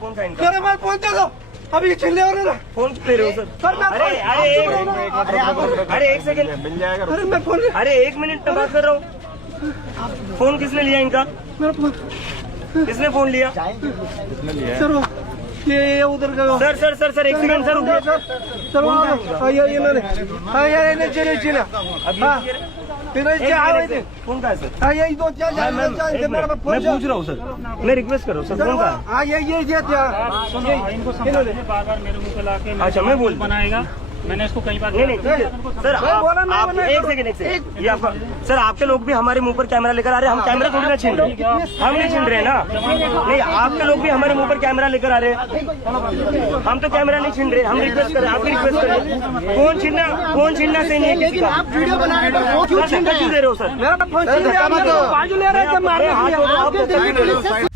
फोन का इनका मेरे पास फोन दे दो अभी चिल्ले हो रहे ना फोन दे रहे हो सर। अरे एक सेकंड मिल जाएगा। अरे मैं फोन अरे 1 मिनट में बात कर रहा हूँ। फोन किसने लिया इनका? मेरा फोन किसने फोन लिया? सर वो ये उधर का sir sir sir sir 1 second sir रुकिए। सर वो ये मैंने ये चिल्ला फोन का है सर? यही दो चार मैं पूछ रहा हूँ सर, मैं रिक्वेस्ट कर रहा हूँ सर, फोन का है? ये इनको बार-बार मेरे मुंह पे लाके अच्छा मैं बोल बनाएगा। मैंने इसको कई बार नहीं सर आप एक सेकंड ये आपका सर आपके लोग भी हमारे मुंह पर कैमरा लेकर आ रहे हैं। हम कैमरा थोड़ी ना छीन रहे, हम नहीं छीन रहे ना। नहीं आपके लोग भी हमारे मुंह पर कैमरा लेकर आ रहे हैं। हम तो कैमरा नहीं छीन रहे, हम रिक्वेस्ट कर रहे हैं, आपकी रिक्वेस्ट कर रहे हैं। फोन छीनना सही नहीं है किसी का। वीडियो बनाने पर क्यों दे रहे हो सर? मेरा फोन छीन लिया, बाजू ले रहे थे मारने के लिए।